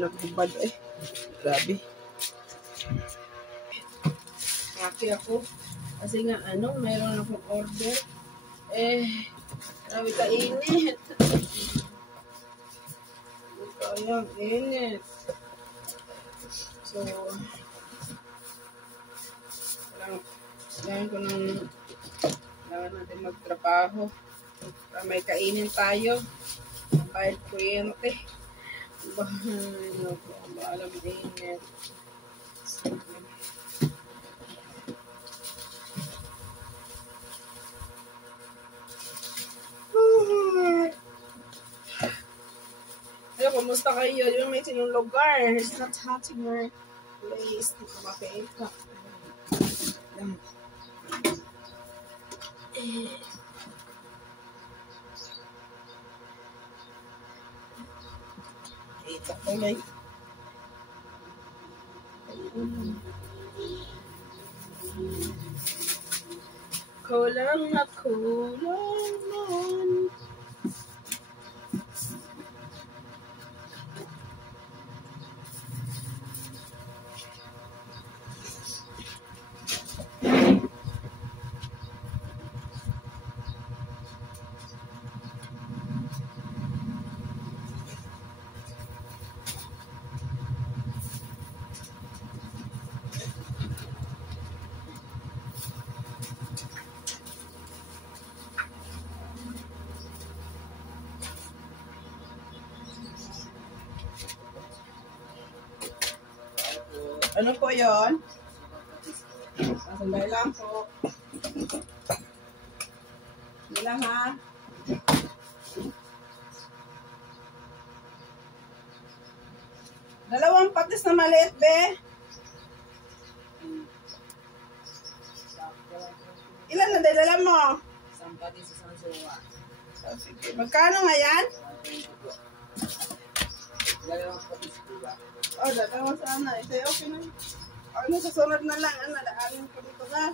Naghubad eh. Grabe. Happy ako. Kasi nga mayroon akong order. Grabe ka init. Kaya init. So, kailangan ko kailangan natin magtrabaho para may kainin tayo. Kahit kuryente. Alam init. Hello, kumusta kayo? Yung may sinyong lugar. It's not hot in your place. Di ko makita. Ito ko may kulang na kulang nun. Ano po yun? Sandali lang po. Sandali lang ha. Dalawang patis na maliit, be. Ilan na dala mo? Isang patis, isang suwa. Sige. Magkano nga yan? Dalawang patis diba? Dalawa sana. Ito okay na. Sa sunod na lang. Daanin ko dito ka.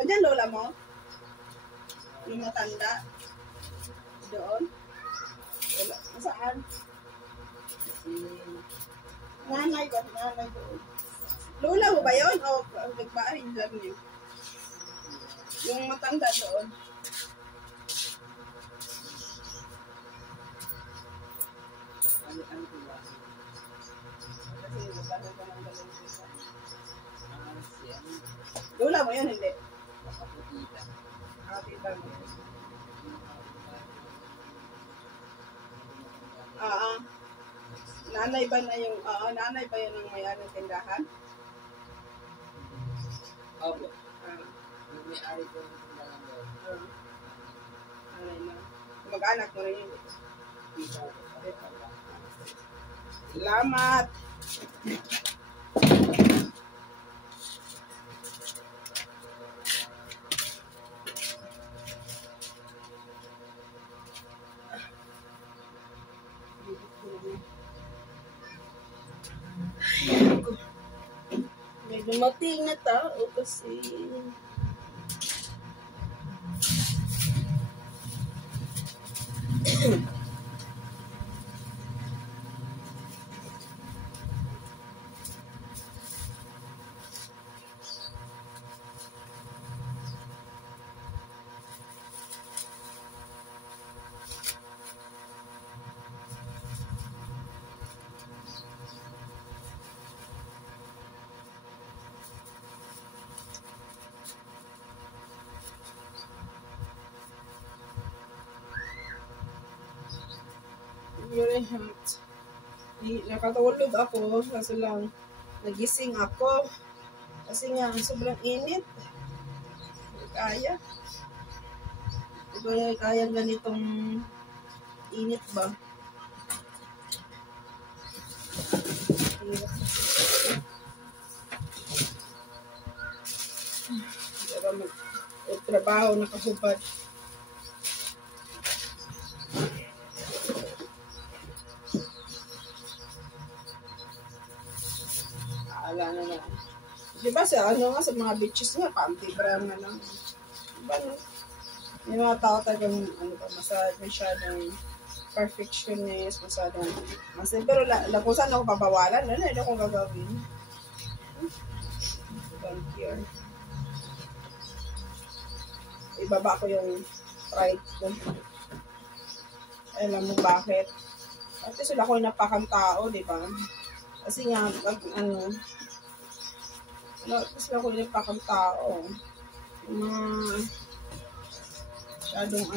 Diyan lola mo? Yung matanda? Doon? Wala. Saan? Nanay ba? Nanay doon. Lola mo ba yun? O nagbahin lang niyo? Yung matanda doon. Lola mo yun, hindi? Tita mo yun. Nanay ba na yung, nanay ba yun ang may-ari ng tindahan? Opo. Yung may-ari ko yung tindahan doon. Nanay na. Mag-anak mo rin yun. Salamat! May dumating na tao kasi very hot. Nakatulog ako kasi lang nagising ako kasi nga sobrang init. Hindi kaya. Hindi kaya ganitong init ba? Para magtrabaho nakahubad. Ala na lang. Diba sa sa mga beaches nga, pantibra nga lang. Diba no? May mga tao talagang masyadong perfectionist, masyadong pero kung saan ako pabawalan, ano akong gagawin? Don't care. Ibaba ko yung pride ko. Alam mo bakit? Kasi sila ko yung napakang tao, di ba? Kasi nga, sila ko yung napakang tao. Yung mga, masyadong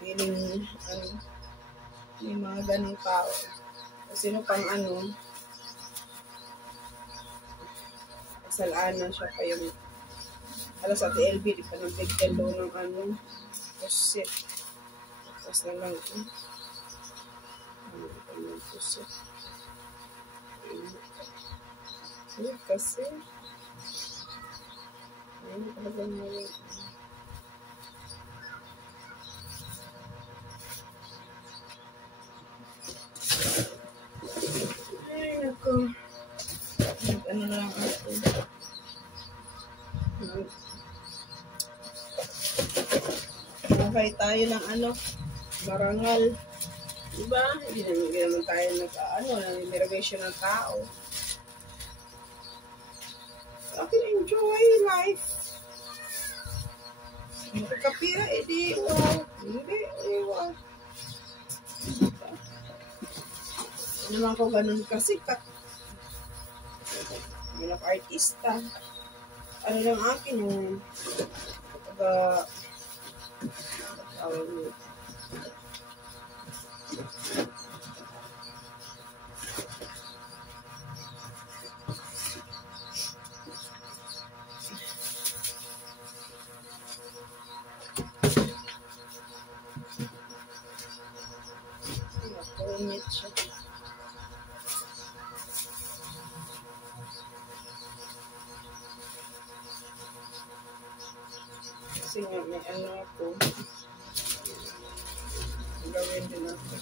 feeling, may mga ganong tao. Kasi sino pang kasalanan siya pa yung, alas sa TLB, di pa nang bigyan daw ng pusit. Tapos na lang, pusit. Kasi, ayun talaga ngayon. Ay, naku. Ano na lang ako. Okay tayo ng marangal. Diba? Hindi naman tayo nag-reservation ng tao. Okay, enjoy life. Magkakapira, edi wow. Hindi, wow. Hindi naman ko ganun kasikat. Mga artista. Ano lang akin yung Pungit siya. Kasi nga may ako. Gawin din ako.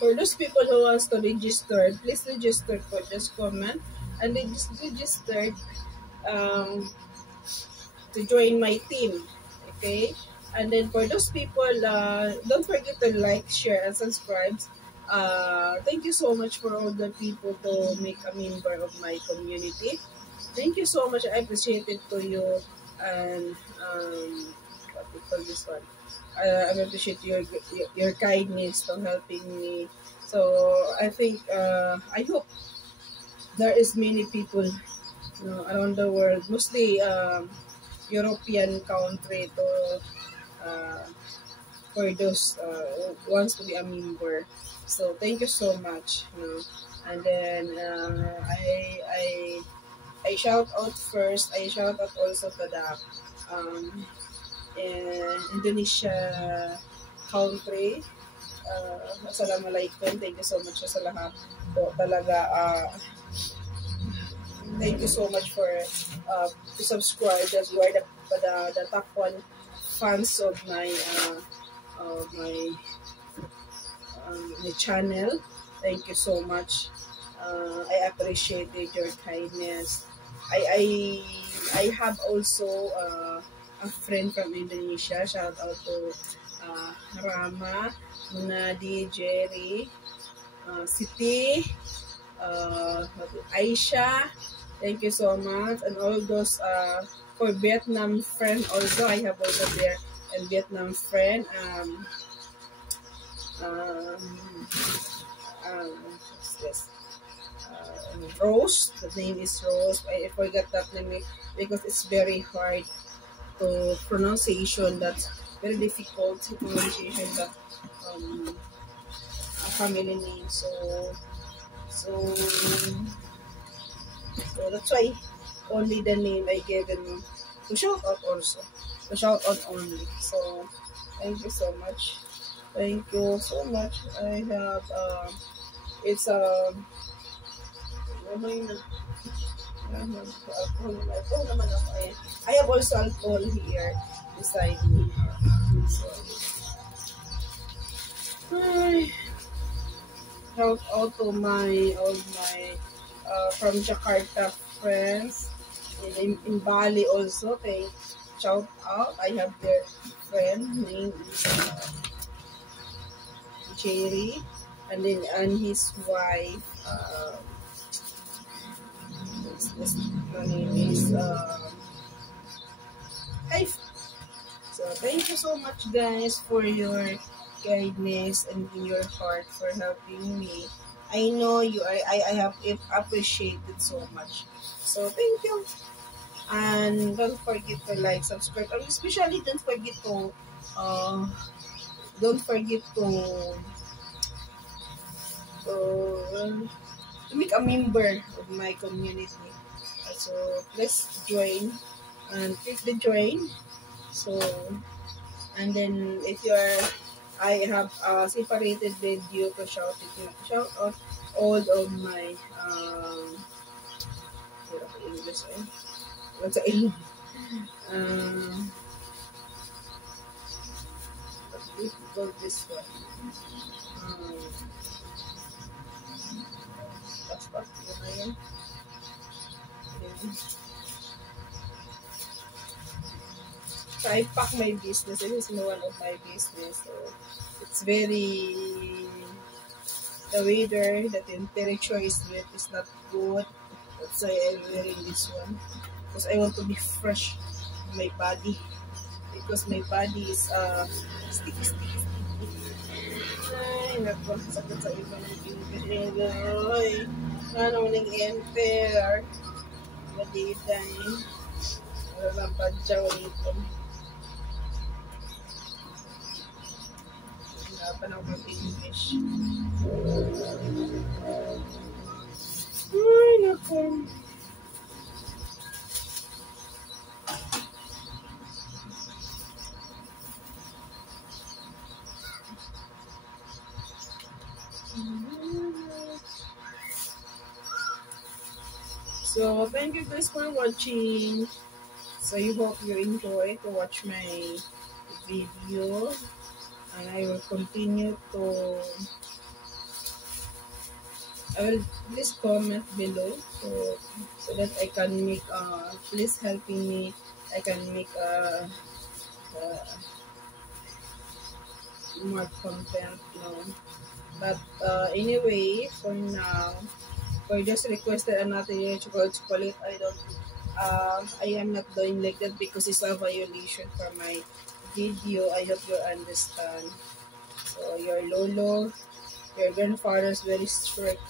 For those people who wants to register, please register for just comment and then just register to join my team. Okay? And then for those people, don't forget to like, share, and subscribe. Thank you so much for all the people to make a member of my community. Thank you so much. I appreciate it to you. And what we call this one? I appreciate your kindness to helping me. So I think I hope there is many people around the world, mostly European country, to for those who wants to be a member. So thank you so much. And then I shout out first. I shout out also to the Indonesia country. Assalamualaikum. Thank you so much sa lahat po. Talaga, thank you so much for to subscribe. That you are the top one fans of my my channel. Thank you so much. I appreciate your kindness. I have also a friend from Indonesia. Shout out to Rama, Munadi, Jerry, Siti, Aisha. Thank you so much. And all those for Vietnam friend also. I have also there a Vietnam friend. Yes. Rose. The name is Rose. I forgot that name because it's very hard to pronunciation. That's very difficult pronunciation. That a family name. So that's why only the name I gave him to shout out also. To shout out only. So thank you so much. Thank you so much. I have it's ano yun? Alcohol naman ako. I have also alcohol here beside me. So, ay, shout out to all my from Jakarta friends in Bali also. Okay, shout out. I have their friend name is Jerry, and his wife. His name is Haif. So thank you so much, guys, for your kindness and your heart for helping me. I know you. I have appreciated so much. So thank you. And don't forget to like, subscribe, and especially uh, don't forget to make a member of my community. So let's join and click the join. So and then if I have a separated video to shout out all of my English. What's the English? Let's go this one. Yun na yun. So I pack my business. This is one of my business. So it's very the weather, the temperature is not good. That's why I'm wearing this one. Because I want to be fresh in my body. Because my body is sticky. Ay, naku, sakit sa ibang ay, ano nang enter. Madiday. Wala lang padyaw ito. Hinapan ako mag-English. Ay, naku. So, thank you guys for watching. So, I hope you enjoy to watch my video. And I will continue to... I will please comment below so that I can make... please helping me. I can make more content, you know. But anyway, for now... For just requested another chocolate, I am not doing like that because it's a violation for my video. I hope you understand. So your lolo, your grandfather is very strict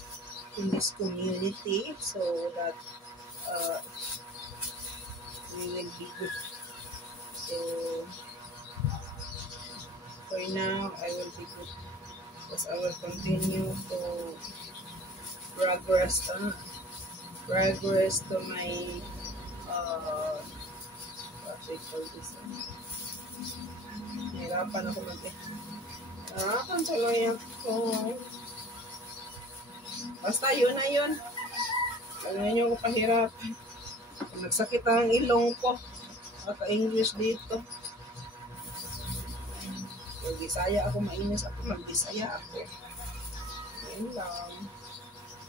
in this community, so that we will be good. So for now, I will be good because I will continue to progress to my what they call this hirapan ako hirapan sa loyak ko basta yun na yun kaya nyo ko pahirapan kung nagsakit ang ilong ko maka-English dito kung Bisaya ako mainis ako mag-Bisaya ako yun lang.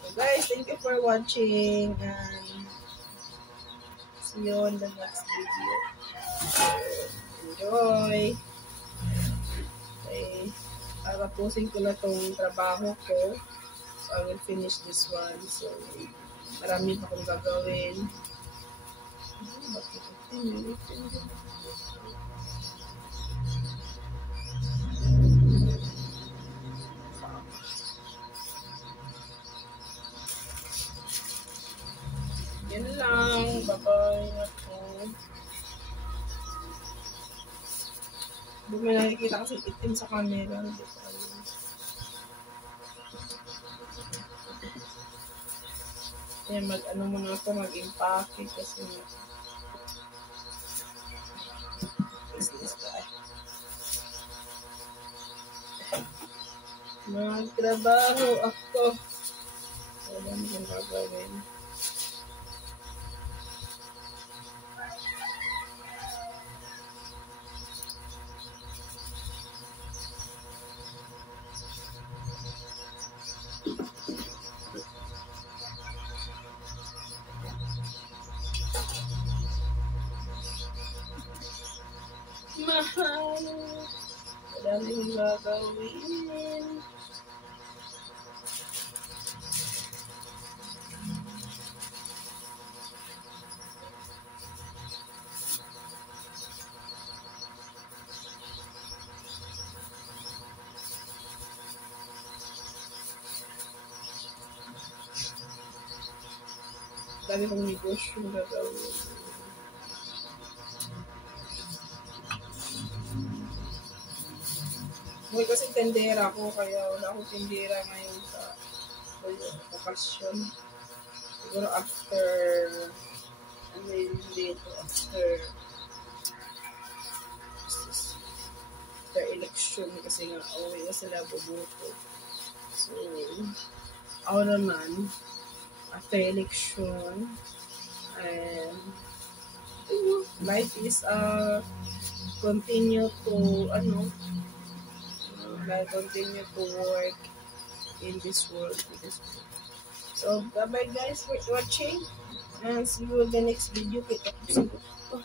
So guys, thank you for watching and see you on the next video. Enjoy! Okay, tapusin ko na tong trabaho ko. So I will finish this one. So marami pa akong gagawin. Yan lang. Bye-bye ako. Hindi mo nakikita kasi itim sa camera. Kaya mag-ano muna ako, mag-impake kasi business pa. Magtrabaho ako. Wala nang gagawin. Mahal. Wala nang gagawin. Dami kong negosyo gagawin. May kasi tendera ko, kaya wala akong tendera ngayon sa okasyon. Siguro after, ano yun dito, after election kasi nga, uwi na sila bubuto. So, ako naman, after election, and life is continue to continue to work in this world. So bye bye guys for watching, and see you in the next video. Kita ko